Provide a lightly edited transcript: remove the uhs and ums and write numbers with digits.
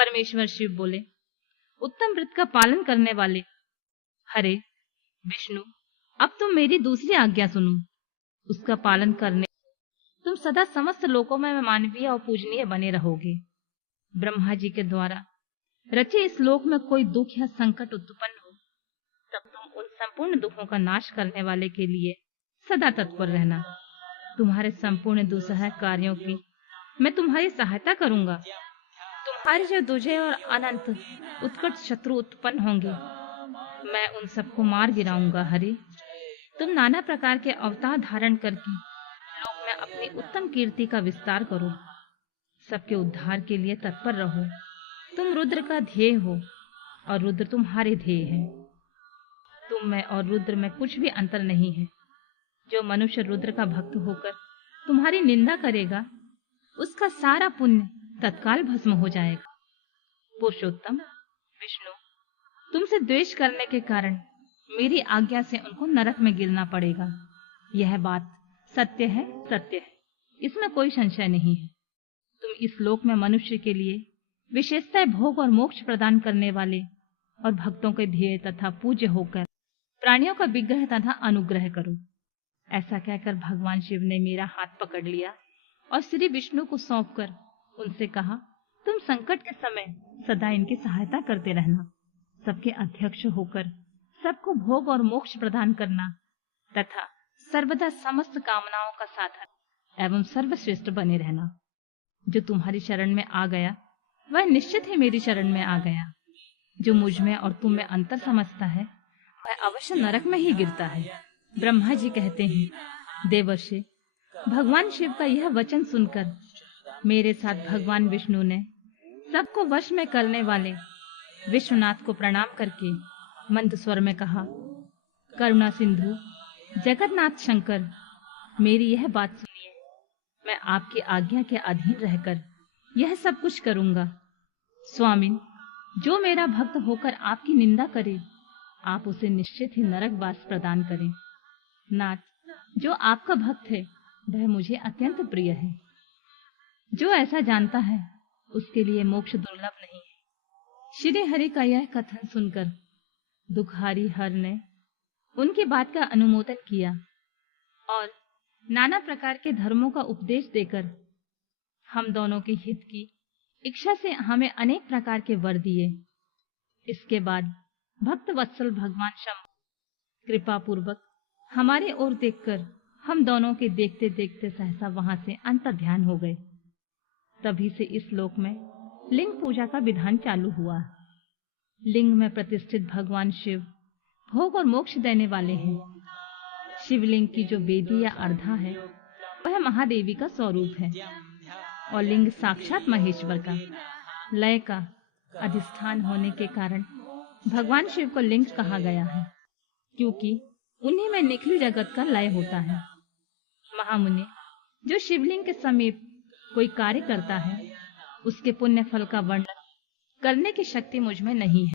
परमेश्वर शिव बोले, उत्तम व्रत का पालन करने वाले, हरे विष्णु, अब तुम मेरी दूसरी आज्ञा सुनो। उसका पालन करने तुम सदा समस्त लोकों में मानवीय और पूजनीय बने रहोगे। ब्रह्मा जी के द्वारा रचे इस लोक में कोई दुख या संकट उत्पन्न हो, तब तुम उन संपूर्ण दुखों का नाश करने वाले के लिए सदा तत्पर रहना। तुम्हारे संपूर्ण दुस्सह कार्यों की मैं तुम्हारी सहायता करूंगा। तुम्हारे जो दुजे और अनंत उत्कट शत्रु उत्पन्न होंगे, मैं उन सबको मार गिराऊंगा। हरे, तुम नाना प्रकार के अवतार धारण करके लोक में अपनी उत्तम कीर्ति का विस्तार करो। सबके उद्धार के लिए तत्पर रहो। तुम रुद्र का ध्येय हो और रुद्र तुम्हारे ध्येय है। तुम में और रुद्र में कुछ भी अंतर नहीं है। जो मनुष्य रुद्र का भक्त होकर तुम्हारी निंदा करेगा, उसका सारा पुण्य तत्काल भस्म हो जाएगा। पुरुषोत्तम विष्णु, तुमसे द्वेष करने के कारण मेरी आज्ञा से उनको नरक में गिरना पड़ेगा। यह बात सत्य है, सत्य है, इसमें कोई संशय नहीं है। तुम इस लोक में मनुष्य के लिए विशेषतः भोग और मोक्ष प्रदान करने वाले और भक्तों के ध्येय तथा पूज्य होकर प्राणियों का विग्रह तथा अनुग्रह करो। ऐसा कहकर भगवान शिव ने मेरा हाथ पकड़ लिया और श्री विष्णु को सौंपकर उनसे कहा, तुम संकट के समय सदा इनकी सहायता करते रहना। सबके अध्यक्ष होकर सबको भोग और मोक्ष प्रदान करना तथा सर्वदा समस्त कामनाओं का साधन एवं सर्वश्रेष्ठ बने रहना। जो तुम्हारी शरण में आ गया वह निश्चित ही मेरी शरण में आ गया। जो मुझ में और तुम में अंतर समझता है वह अवश्य नरक में ही गिरता है। ब्रह्मा जी कहते हैं, देवर्षि, भगवान शिव का यह वचन सुनकर मेरे साथ भगवान विष्णु ने सबको वश में करने वाले विश्वनाथ को प्रणाम करके मंद स्वर में कहा, करुणा सिंधु जगन्नाथ शंकर, मेरी यह बात सुनिए। मैं आपकी आज्ञा के अधीन रहकर यह सब कुछ करूंगा। स्वामिन, जो मेरा भक्त होकर आपकी निंदा करे, आप उसे निश्चित ही नरकवास प्रदान करें। नाथ, जो आपका भक्त है वह मुझे अत्यंत प्रिय है। जो ऐसा जानता है उसके लिए मोक्ष दुर्लभ नहीं है। श्री हरि का यह कथन सुनकर दुखारी हर ने उनकी बात का अनुमोदन किया और नाना प्रकार के धर्मों का उपदेश देकर हम दोनों के हित की इच्छा से हमें अनेक प्रकार के वर दिए। इसके बाद भक्त वत्सल भगवान शंभु कृपा पूर्वक हमारे ओर देखकर हम दोनों के देखते देखते सहसा वहां से अंतर्ध्यान हो गए। तभी से इस लोक में लिंग पूजा का विधान चालू हुआ। लिंग में प्रतिष्ठित भगवान शिव भोग और मोक्ष देने वाले हैं। शिवलिंग की जो वेदी या अर्धा है वह महादेवी का स्वरूप है और लिंग साक्षात महेश्वर का लय का अधिष्ठान होने के कारण भगवान शिव को लिंग कहा गया है, क्योंकि उन्हीं में निखिल जगत का लय होता है। महामुनि, जो शिवलिंग के समीप कोई कार्य करता है उसके पुण्य फल का वर्णन करने की शक्ति मुझ में नहीं है।